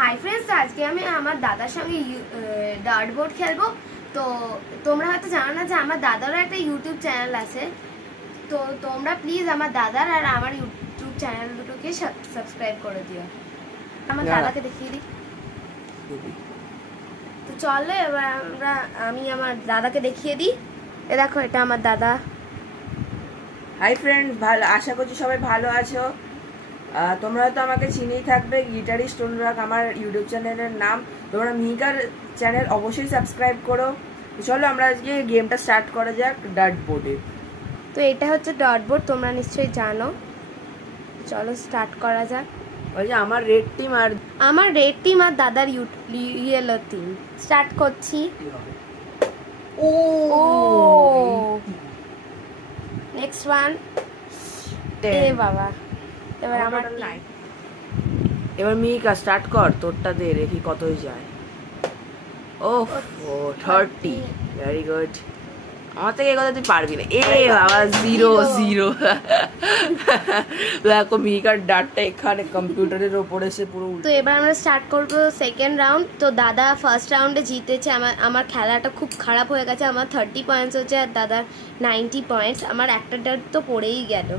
Hi friends, আজকে আমি আমার দাদার সঙ্গে ডার্ট বোর্ড খেলবো। তো তোমরা হয়তো জানো না যে আমার দাদারও একটা ইউটিউব চ্যানেল আছে। তো তোমরা প্লিজ আমার দাদার আর আমার ইউটিউব চ্যানেল দুটোকে সাবস্ক্রাইব করে দিও। আমার দাদাকে দেখিয়ে দিই। তো চলো এবার আমি আমার দাদাকে দেখিয়ে দিই। এ দেখো, এটা আমার দাদা। হাই ফ্রেন্ড, ভালো আশা করছি সবাই ভালো আছো। তোমরা হয়তো আমাকে চিনেই থাকবে, গিটারিস্ট অনুরাগ আমার ইউটিউব চ্যানেলের নাম। তোমরা মিহিকার চ্যানেল অবশ্যই সাবস্ক্রাইব করো। চলো আমরা আজকে গেমটা স্টার্ট করা যাক ডার্ট বোর্ডে। তো এটা হচ্ছে ডার্ট বোর্ড, তোমরা নিশ্চয়ই জানো। চলো স্টার্ট করা যাক। ওই যে আমার রেড টিম আর দাদার ইয়েলো টিম। স্টার্ট করছি। ও নেক্সট ওয়ান। এ বাবা, এবার আমার লাইন। এবার মিহিকা স্টার্ট কর, তোরটা দে, দেখি কতই যায়। ও 30, ভেরি গুড। আমার থেকে কথা তুই পারবি না। এ বাবা, 0 দেখো মিহিকার ডাটটা এখানে কম্পিউটারের ওপরে এসে পুরো। তো এবার আমরা স্টার্ট করব সেকেন্ড রাউন্ড। তো দাদা ফার্স্ট রাউন্ডে জিতেছে। আমার খেলাটা খুব খারাপ হয়ে গেছে। আমার 30 পয়েন্টস হচ্ছে আর দাদার 90 পয়েন্টস। আমার একটা ডাট তো পড়েই গেল।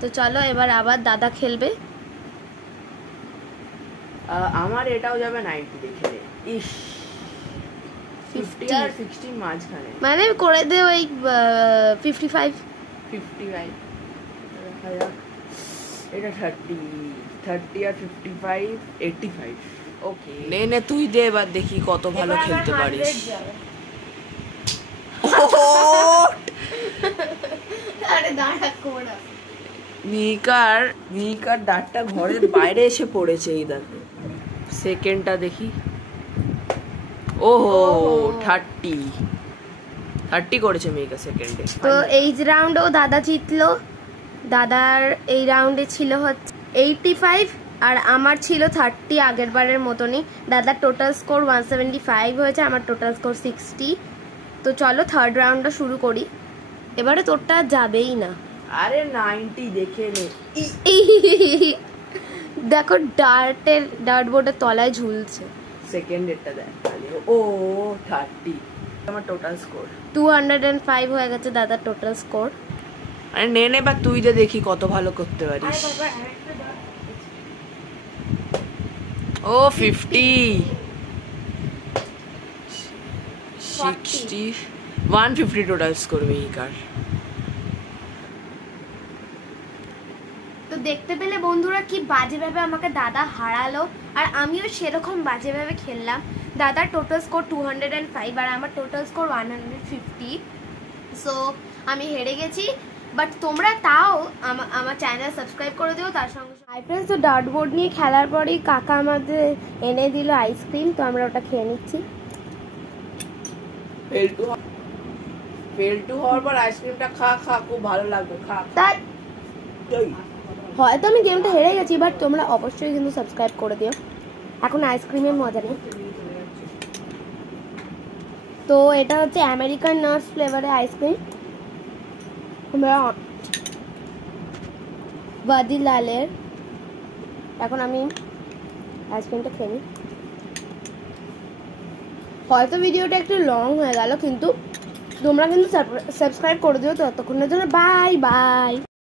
তো চলো এবার আবার দাদা খেলবে। আমার এটাও যাবে 90 দেখে রে। ইস, 50 আর 60 মাঝখানে, মানে করে দে ওই 55। এটা 30 আর 55, 85। ওকে, নে তুই দে, এবার দেখি কত ভালো খেলতে পারিস। আরে দাঁড়া কোড়া। মিহিকার ডাটটা ঘরের বাইরে এসে পড়েছে। এই দেখো সেকেন্ডটা দেখি। ওহো 30 করেছে মিহিকা সেকেন্ডে। তো এই রাউন্ডেও দাদা জিতলো। দাদার এই রাউন্ডে ছিল হচ্ছে 85 আর আমার ছিল 30 আগের বারের মতনই। দাদার টোটাল স্কোর 175 হয়েছে, আমার টোটাল স্কোর 60। তো চলো থার্ড রাউন্ডটা শুরু করি। এবারে তোরটা যাবেই না। আরে 90 দেখে নে। দেখো ডার্ট বোর্ডের তলায় ঝুলছে। সেকেন্ডেরটা দেখ। ও 30, আমার টোটাল স্কোর 205 হয়ে গেছে দাদার টোটাল স্কোর। আরে নে বা তুই যে দেখি কত ভালো করতে পারিস। ও 50, 60, 150 টোটাল স্কোর মিহিকার। তো দেখতে পেলে বন্ধুরা কি বাজেভাবে আমাকে দাদা হারালো, আর আমিও সেরকম বাজেভাবে খেললাম। দাদার টোটাল স্কোর 205 আর আমার টোটাল স্কোর 150। সো আমি হেরে গেছি। বাট তোমরা তাও আমার চ্যানেল সাবস্ক্রাইব করে দিও। তার সঙ্গে হাই ফ্রেন্ডস, তো ডার্ট বোর্ড নিয়ে খেলার পরেই কাকা আমাদের এনে দিল আইসক্রিম। তো আমরা ওটা খেয়ে নিচ্ছি। ফেল টু হওয়ার পর আইসক্রিমটা খা খুব ভালো লাগবে। তাই হয়তো আমি গেমটা হেরে গেছি, বাট তোমরা অবশ্যই কিন্তু সাবস্ক্রাইব করে দিও। এখন আইসক্রিমের মজা নেই। তো এটা হচ্ছে আমেরিকান নাটস ফ্লেভারের আইসক্রিম। ভাদিলালের। এখন আমি আইসক্রিমটা খেয়ে নিই। হয়তো ভিডিওটা একটু লং হয়ে গেল, কিন্তু তোমরা কিন্তু সাবস্ক্রাইব করে দিও। ততক্ষণের জন্য বাই বাই।